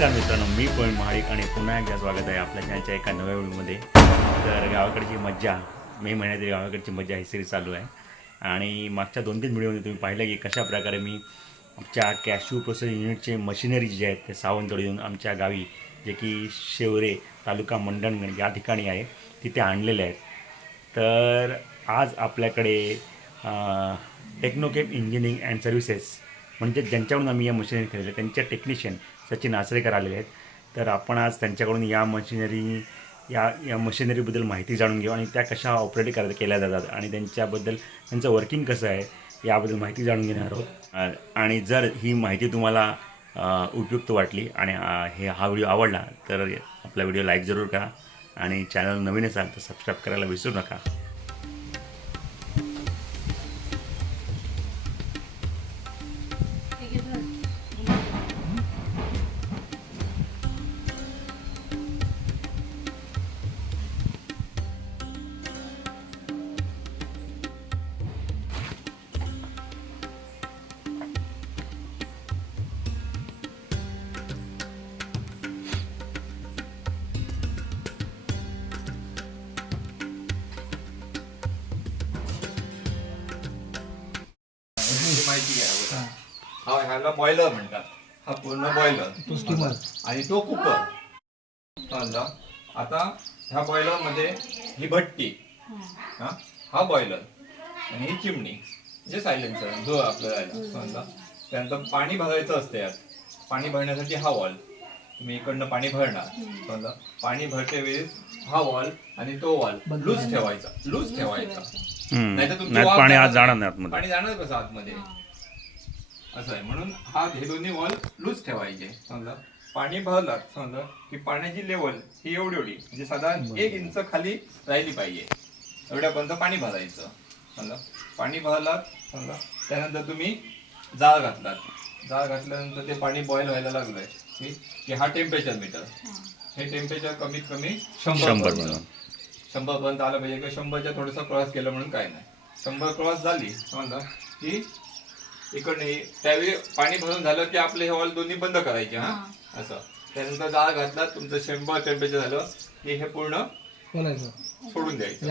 नमस्कार मित्रांनो मी पण महाडिक आणि पुन्हा एकदा स्वागत आहे आपल्या चॅनलच्या एका नव्या व्हिडिओमध्ये. तर गावाकडची मज्जा मे महिन्यातील गावाकडची मज्जा ही सिरीज चालू आहे. आणि मागच्या दोन तीन व्हिडिओमध्ये तुम्ही पाहिलं की कशा प्रकारे मी आमच्या कॅश्यू प्रोसेसिंग युनिटचे मशिनरी जे आहेत ते सावंतवाडीतून आमच्या गावी जे की शेवरे तालुका मंडणगण म्हणजे या ठिकाणी आहे तिथे आणलेले आहेत. तर आज आपल्याकडे टेक्नोकेप इंजिनिअरिंग अँड सर्व्हिसेस म्हणजे ज्यांच्याकडून आम्ही या मशिनरी खरेदी त्यांच्या टेक्निशियन सचिन आचरेकर आलेले आहेत. तर आपण आज त्यांच्याकडून या मशिनरी या या मशिनरीबद्दल माहिती जाणून घेऊ आणि त्या कशा ऑपरेट कर केल्या जातात आणि त्यांच्याबद्दल त्यांचं वर्किंग कसं आहे याबद्दल माहिती जाणून घेणार आहोत. आणि जर ही माहिती तुम्हाला उपयुक्त वाटली आणि हे हा व्हिडिओ आवडला तर आपला व्हिडिओ लाईक जरूर करा आणि चॅनल नवीन असाल तर सबस्क्राईब करायला विसरू नका. ही माहिती घ्या. हा. ह्याला बॉयलर म्हणतात. हा पूर्ण बॉयलर आणि तो कुकर समजा आता ह्या बॉयलरमध्ये ही भट्टी. हा हा बॉयलर आणि ही चिमणी. म्हणजे सायलेन्सर जो आपल्याला समजा त्यानंतर पाणी भरायचं असतं यात. पाणी भरण्यासाठी हा वॉल तुम्ही इकडनं पाणी भरणार. समजा पाणी भरते वेळेस हा वॉल आणि तो वॉल लूज ठेवायचा. लूज ठेवायचा. नाहीतर तुमची वाफ पाणी आज जाणार नाही आतमध्ये. पाणी जाणार कसं आतमध्ये? असं आहे. म्हणून हा हे दोन्ही वॉल लूज ठेवायचे. समजा पाणी भरलं समजा की पाण्याची लेवल ही एवढी एवढी. म्हणजे साधारण एक इंच खाली राहिली पाहिजे. एवढ्यापर्यंत पाणी भरायचं. समजा पाणी भरलात समजा त्यानंतर तुम्ही जाळ घातलात. जाळ घातल्यानंतर ते पाणी बॉईल व्हायला लागलंय. की हा टेम्परेचर मीटर हे. टेम्परेचर कमीत कमी शंभर शंभर पर्यंत. शंभर पर्यंत आलं पाहिजे किंवा शंभरच्या थोडंसं क्रॉस केलं म्हणून काय नाही. शंभर क्रॉस झाली समजा की इकडनं हे त्यावेळी पाणी भरून झालं की आपले हे वॉल दोन्ही बंद करायचे हा. असं. त्यानंतर जाळ घातला तुमचं शंभर टेम्परेचर झालं की हे पूर्ण सोडून द्यायचं.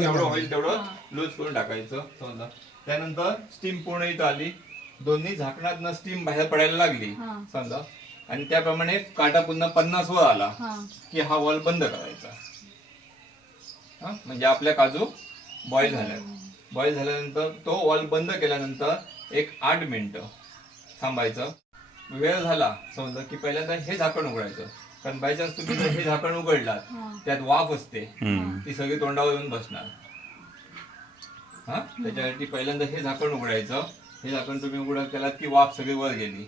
जेवढं. होईल तेवढं लूज करून टाकायचं समजा त्यानंतर स्टीम पूर्ण इथं आली. दोन्ही झाकणातनं स्टीम बाहेर पडायला लागली. समजा आणि त्याप्रमाणे काटा पुन्हा पन्नास वर आला की हा वॉल बंद करायचा. हा? म्हणजे आपल्या काजू बॉईल झाल्या बॉईल झाल्यानंतर तो वॉल बंद केल्यानंतर एक आठ मिनिटं थांबायचं. वेळ झाला समजा की पहिल्यांदा हे झाकण उघडायचं. कारण बाय चान्स तुम्ही जर हे झाकण उघडलात त्यात वाफ असते. ती सगळी तोंडावर येऊन बसणार. हा? त्याच्यासाठी पहिल्यांदा हे झाकण उघडायचं. हे झाकण तुम्ही उघड केलात की वाफ सगळी वर गेली.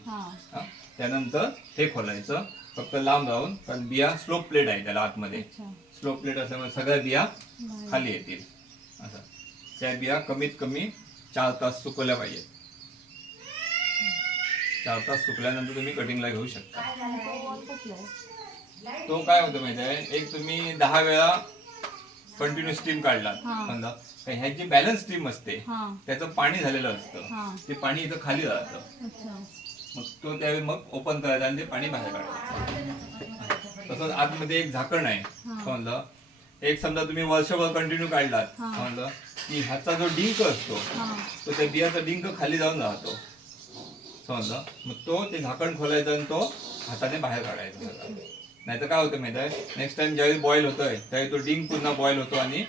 हा? त्यानंतर हे खोलायचं. फक्त लांब राहून कारण बिया स्लोप प्लेट आहे त्याला आतमध्ये. स्लोप प्लेट असल्यामुळे सगळ्या बिया खाली येतील. असं. त्या बिया कमीत कमी चार तास सुकवल्या पाहिजेत. चार तास सुकल्यानंतर तुम्ही कटिंगला घेऊ शकता. तो काय होतं माहिती आहे? एक तुम्ही दहा वेळा कंटिन्यू स्टीम काढला समजा. ह्याची बॅलन्स स्टीम असते. त्याचं पाणी झालेलं असतं. ते पाणी इथं खाली राहतं मग तो त्यावेळी मग ओपन करायचा आणि ते पाणी बाहेर काढायचं. तसंच आतमध्ये एक झाकण आहे समजा एक समजा तुम्ही वर्षभर कंटिन्यू काढलात समजा की ह्याचा जो डिंक असतो तो त्या बियाचा डिंक खाली जाऊन राहतो. समजा मग तो ते झाकण खोलायचं आणि तो हाताने बाहेर काढायचा. नाहीतर काय होतं माहिती आहे? नेक्स्ट टाइम ज्यावेळी बॉईल होतोय त्यावेळी तो डिंक पुन्हा बॉईल होतो आणि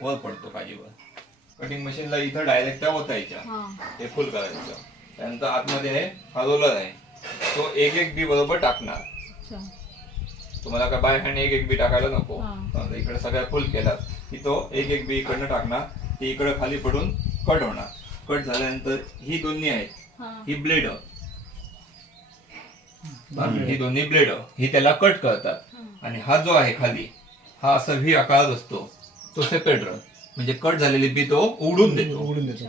वर पडतो काजीवर कटिंग मशीनला इथं डायरेक्ट त्या ओतायच्या. हे. फुल करायचं. त्यानंतर आतमध्ये आहे हा रोलर आहे. तो एक एक बी बरोबर टाकणार. तुम्हाला काय बाय हँड एक एक बी टाकायला नको. इकडे सगळ्या फुल केलात की तो एक एक बी इकडनं टाकणार ती इकडे खाली पडून कट होणार. कट झाल्यानंतर ही दोन्ही आहेत. ही. ब्लेड. ही दोन्ही ब्लेड. ही त्याला कट करतात. आणि हा जो आहे खाली हा असा व्ही आकार असतो. तो सेपरेट म्हणजे कट झालेली बी तो उघडून देतो. उघडून देतो.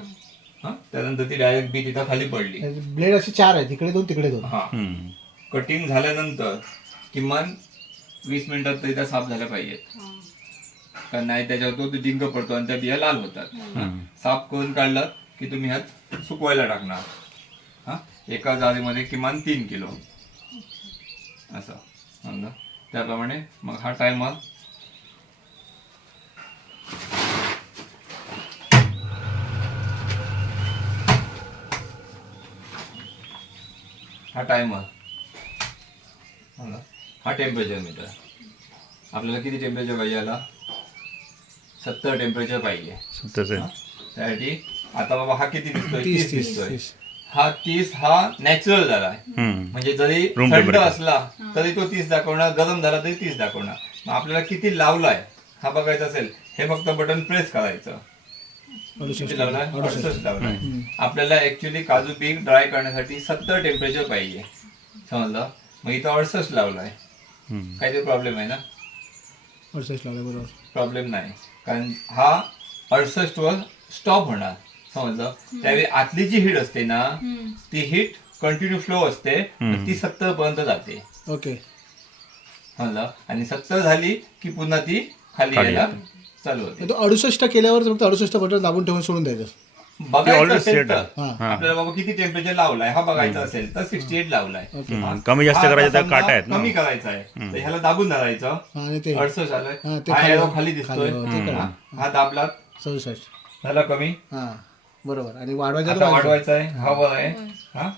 त्यानंतर ती डायरेक्ट बी तिथं खाली पडली. ब्लेड असे चार आहेत इकडे दोन तिकडे दोन. हा. हम्म. कटिंग झाल्यानंतर किमान वीस मिनिटात तरी त्या साफ झाल्या पाहिजेत. कारण नाही त्याच्यावर तो डिंक पडतो आणि त्या बिया लाल होतात. हा? साफ करून काढलं की तुम्ही ह्यात सुकवायला टाकणार. हा? एका जाळीमध्ये किमान तीन किलो. असं. समजा. त्याप्रमाणे मग हा टायमर हा टायमर हा टेम्परेचर मीटर आपल्याला किती टेम्परेचर पाहिजे याला? सत्तर टेम्परेचर पाहिजे? त्यासाठी आता बाबा हा किती दिसतोय? तीस दिसतोय. हा तीस हा नॅचरल झाला. म्हणजे जरी थंड. असला तरी तो तीस दाखवणार गरम झाला तरी तीस दाखवणार. मग आपल्याला किती लावलाय हा बघायचा असेल हे फक्त बटन प्रेस करायचं. अडुसष्ट लावलाय लावलाय आपल्याला ऍक्च्युली काजू पीक ड्राय करण्यासाठी सत्तर टेम्परेचर पाहिजे. समजलं? मग इथं अडसष्ट लावलाय. काहीतरी प्रॉब्लेम आहे ना? अडुसष्ट लावलं बरोबर. प्रॉब्लेम नाही. कारण हा अडसष्ट वर स्टॉप होणार. समजलं? त्यावेळी आतली जी हीट असते ना ती हीट कंटिन्यू फ्लो असते ती सत्तर पर्यंत जाते. ओके समजलं? आणि सत्तर झाली की पुन्हा ती खाली खाली यायला चालू होते. तो अडुसष्ट केल्यावर फक्त अडुसष्ट बटन दाबून ठेवून सोडून द्यायचं बघायचं already असेल set तर. आहे. हा. आपल्याला बाबा किती टेम्परेचर लावलाय? हा बघायचा असेल तर सिक्स्टी एट लावलाय. हम्म. कमी जास्त हा करायचं तर समजा काटा आहेत ना. कमी करायचा आहे. तर ह्याला दाबून धरायचं. आणि ते अडसष्ट आलंय हा, ते हा खाली- arrow खाली दिसतोय. खाली, हो, ते. हा, हा दाबलात सदुसष्ट. झाला कमी? हा बरोबर. आणि वाढवायचं तर आता वाढवायचं. वाढवायचा आहे. हा वर आहे. हा?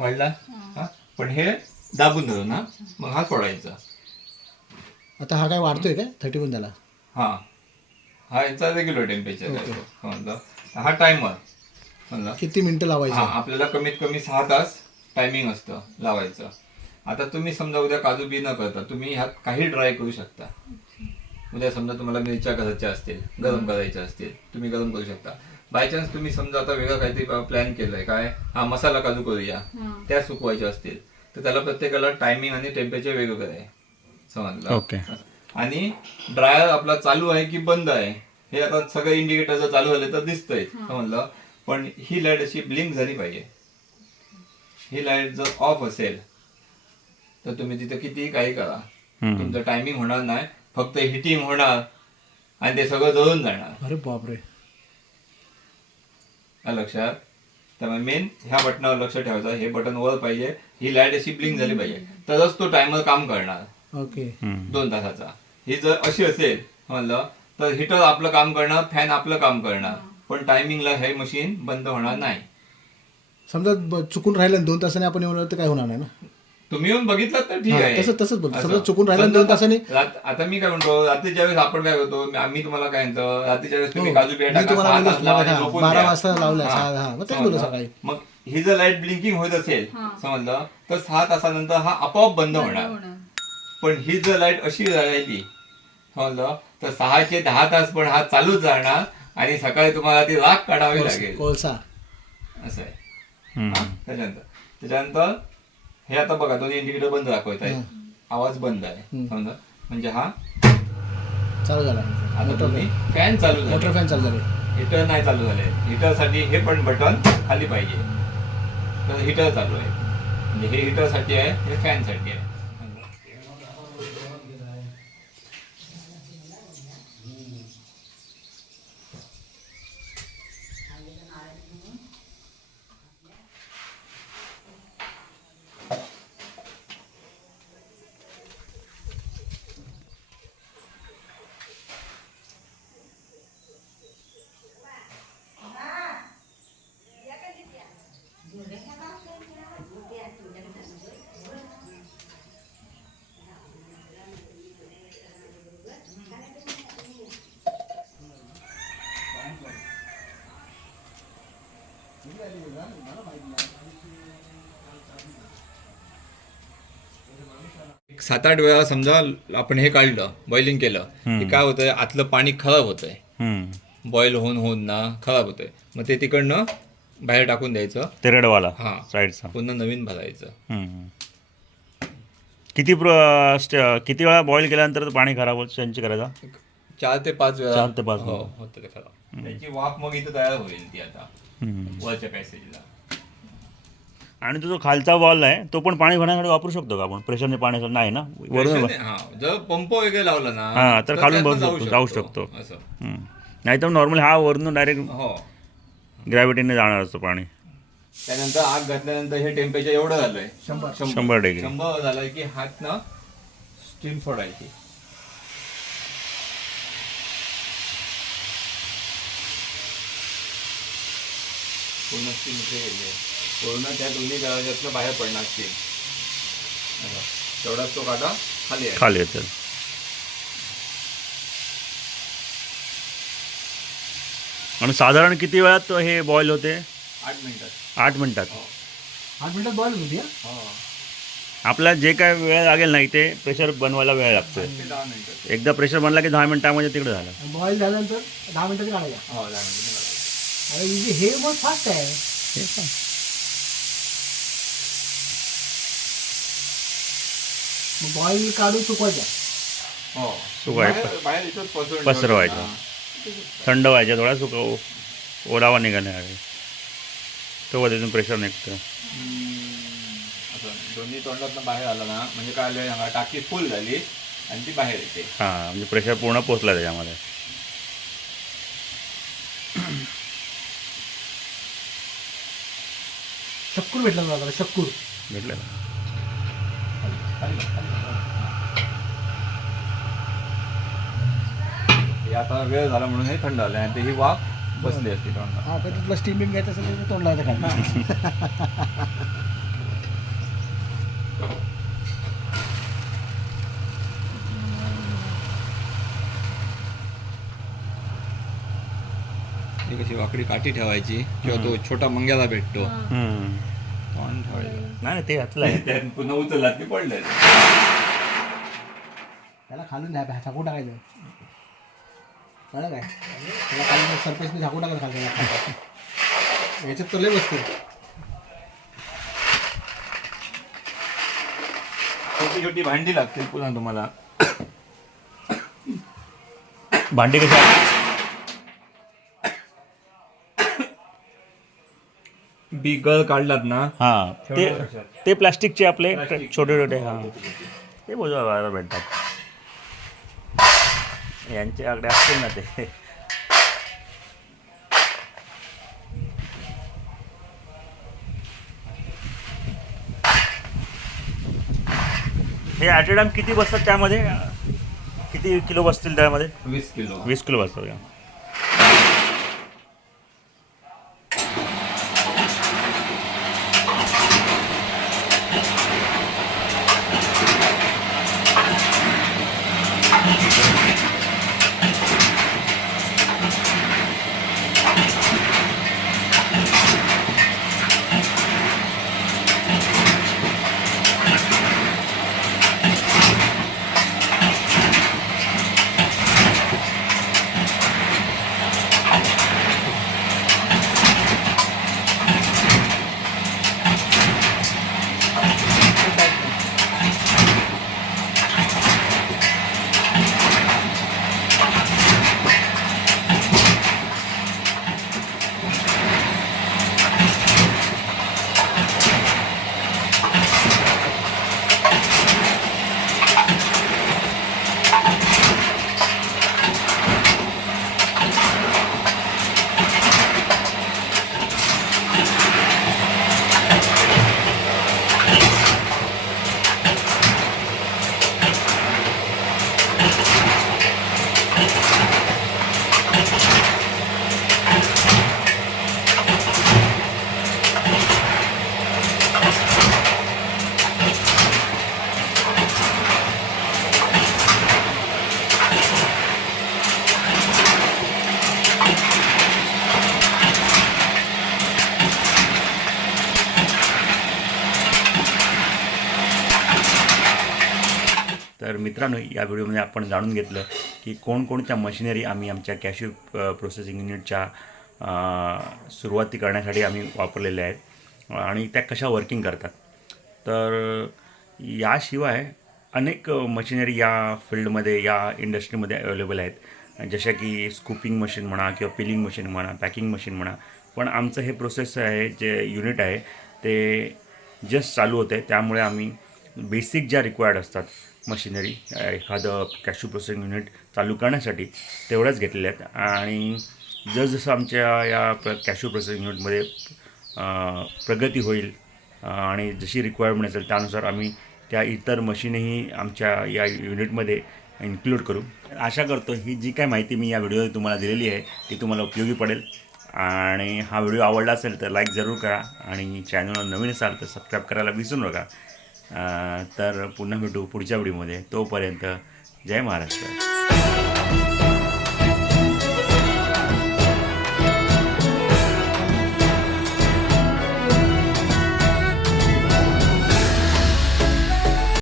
वाढला? हा? पण हे दाबून धरून हा? मग हा सोडायचा. आता हा काय वाढतोय काय? थर्टी वन झाला. हा. हा याचा रेग्युलर टेम्परेचर आहे समजलं हा टायमर समजलं किती मिनिटं हा लावायचं आपल्याला कमीत कमी सहा तास टायमिंग असतं लावायचं. आता तुम्ही समजा उद्या काजू बी न करता तुम्ही ह्यात काही ड्राय करू शकता. उद्या समजा तुम्हाला मिरच्या करायच्या असतील गरम करायच्या असतील तुम्ही गरम करू शकता. बाय चान्स तुम्ही समजा आता वेगळं काहीतरी प्लॅन केलंय काय? हा मसाला काजू करूया. त्या सुकवायच्या असतील. तर त्याला प्रत्येकाला टायमिंग आणि टेम्परेचर वेगवेगळं आहे समजलं? ओके. आणि ड्रायर आपला चालू आहे की बंद आहे? हे आता सगळे इंडिकेटर जर चालू झाले तर दिसतंय समजलं? पण ही लाइट अशी ब्लिंक झाली पाहिजे. ही लाइट जर ऑफ असेल तर तुम्ही तिथं किती काही करा. तुमचं टायमिंग होणार नाही. फक्त हिटिंग होणार आणि ते सगळं जळून जाणार. अरे बापरे. लक्षात? त्यामुळे मेन ह्या बटनावर लक्ष ठेवायचं. हे बटन वर पाहिजे. ही लाइट अशी ब्लिंक झाली पाहिजे. तरच तो टायमर काम करणार. ओके. दोन तासाचा ही जर अशी असेल म्हणलं तर हिटर आपलं काम करणार फॅन आपलं काम करणार पण टायमिंगला हे मशीन बंद होणार नाही समजा ब- चुकून राहिलं आणि दोन तासाने आपण येऊन तर काय होणार नाही ना तुम्ही येऊन बघितलं तर ठीक हा, आहे तसं- तसंच बोलतो. असं. समजा चुकून राहिलं आणि दोन समजा तासांनी- रात- आता मी काय म्हणतो रात्रीच्या वेळेस आपण काय करतो मी- आम्ही तुम्हाला काय म्हणतो रात्रीच्या वेळेस तुम्ही हो. काजू बिया मी टाका तुम्हाला सहा बोललो तास लावा आणि हा, झोपून बारा. वाजता लावलंय, हा. सहा- हा, मग तेच बोललो समजलं? सकाळी. मग ही जर लाइट ब्लिंकिंग होत असेल समजलं तर सहा तासानंतर हा आपोआप बंद होणार पण ही जर लाइट अशी राहिली समजलं? तर सहाचे दहा तास पण हा चालूच राहणार आणि सकाळी तुम्हाला ती राख काढावी लागेल. कोळसा. असं आहे. हा, त्याच्यानंतर त्याच्यानंतर हे आता बघा दोन्ही इंडिकेटर बंद दाखवत आहे आवाज बंद आहे. समजा म्हणजे हा चालू झाला. आता तुम्ही फॅन चालू मोटर झाले फॅन चालू झाले. हिटर नाही चालू झाले. हिटरसाठी हे पण बटन खाली पाहिजे. तर हिटर चालू आहे. म्हणजे हे हिटरसाठी आहे हे फॅनसाठी सात आठ वेळा समजा आपण हे काढलं बॉइलिंग केलं की काय होतंय? आतलं पाणी खराब होतंय. बॉईल होऊन होऊन ना खराब होतंय. मग ते तिकडनं बाहेर टाकून द्यायचं. ते रेडवाला. हा. साईडचा पुन्हा नवीन भरायचं. किती प्र स्ट- किती वेळा बॉईल केल्यानंतर पाणी खराब होत चेंज करायचा चार ते पाच वेळा. चार ते पाच हो होतं ते खराब. त्याची वाफ मग इथं तयार होईल ती आता. हम्म. वरच्या पॅसेजला आणि तो जो खालचा वॉल आहे तो पण पाणी भरण्यासाठी वापरू शकतो का आपण? प्रेशरने पाणी नाही ना? वरून हा जर पंप वगैरे लावला ना हा, तर खालून बघू शकतो, जाऊ शकतो. असं. नाही तर नॉर्मली हा वरून डायरेक्ट हो. ग्रॅव्हिटीने जाणार असतो पाणी. त्यानंतर आग घातल्यानंतर हे टेम्परेचर एवढं झालंय शंभर. शंभर. डिग्री. शंभर झालंय की हात ना स्टीम सोडायची. पूर्ण स्टीम. पूर्ण त्या दोन्ही दरवाज्यातनं बाहेर पडणार स्टीम तेवढाच तो काटा खाली आहे. खाली येतं आणि साधारण किती वेळात हे बॉईल होते? आठ मिनिटात. आठ मिनिटात. आठ मिनिटात बॉईल होती हा? हो. आपल्याला जे काय वेळ लागेल ना इथे प्रेशर बनवायला वेळ लागतोय. ते दहा मिनिटात एकदा प्रेशर बनला की दहा मिनिटामध्ये तिकडे झालं. बॉईल झाल्यानंतर दहा मिनिटात काढायचा हो दहा मिनिटात म्हणजे हे मग फास्ट आहे. हे? बॉईल काढून सुकवायचा हो. बाहेर- इथंच पसरवून पसरवायचं. थंड व्हायच्या थोडा सुक ओलावा निघाले तो तिथून प्रेशर निघतं. असं दोन्ही तोंडातनं बाहेर आलं ना म्हणजे काय आलं टाकी फुल झाली आणि ती बाहेर येते. हां म्हणजे प्रेशर पूर्ण पोचला त्याच्यामध्ये. शक्कूर भेटला मला शक्कूर. भेटलं. हे आता वेळ झाला म्हणून हे थंड झालं आणि ते ही वाफ बसली असती तोंडात. हा तर तुला स्टीम बिम घ्यायचं असेल तर तोंड लावायचं खाली. ही कशी वाकडी काठी ठेवायची किंवा तो छोटा मंग्याला भेटतो. नाही नाही, ते घातलं आहे. पुन्हा उचलला की पडलंय त्याला खालून द्या झाकून टाकायचं. कळलं काय? त्याला खाली सरफेसने झाकून टाकायचं खाली त्याला. याच्यात तर लय बसते छोटी छोटी भांडी लागतील पुन्हा तुम्हाला. भांडी कशी आहे? बिगल काढलात ना हां ते? ते प्लास्टिकचे आपले. छोटे छोटे हां ते बाहेर भेटतात यांच्याकडे असतील ना ते हे ॲट टाइम किती बसतात त्यामध्ये किती किलो बसतील त्यामध्ये वीस किलो वीस किलो बसतात का मित्रांनो या व्हिडिओमध्ये आपण जाणून घेतलं की कोणकोणत्या मशिनरी आम्ही आमच्या कॅश्यू प्रोसेसिंग युनिटच्या सुरुवाती करण्यासाठी आम्ही वापरलेल्या आहेत आणि त्या कशा वर्किंग करतात. तर याशिवाय अनेक मशिनरी या फील्डमध्ये या इंडस्ट्रीमध्ये अवेलेबल आहेत. जशा की स्कूपिंग मशीन म्हणा किंवा पिलिंग मशीन म्हणा पॅकिंग मशीन म्हणा. पण आमचं हे प्रोसेस आहे जे युनिट आहे ते जस्ट चालू होते. त्यामुळे आम्ही बेसिक ज्या रिक्वायर्ड असतात मशिनरी एखादं कॅशू प्रोसेसिंग युनिट चालू करण्यासाठी तेवढ्याच घेतलेल्या आहेत. आणि जसजसं आमच्या या प्र कॅशू प्रोसेसिंग युनिटमध्ये प्रगती होईल आणि जशी रिक्वायरमेंट असेल त्यानुसार आम्ही त्या इतर मशीनही आमच्या या युनिटमध्ये इन्क्लूड करू. आशा करतो ही जी काय माहिती मी या व्हिडिओ तुम्हाला दिलेली आहे ती तुम्हाला उपयोगी पडेल. आणि हा व्हिडिओ आवडला असेल तर लाईक जरूर करा. आणि चॅनलवर नवीन असाल तर सबस्क्राईब करायला विसरू नका. तर पुन्हा भेटू पुढच्या व्हिडिओमध्ये. तोपर्यंत जय महाराष्ट्र.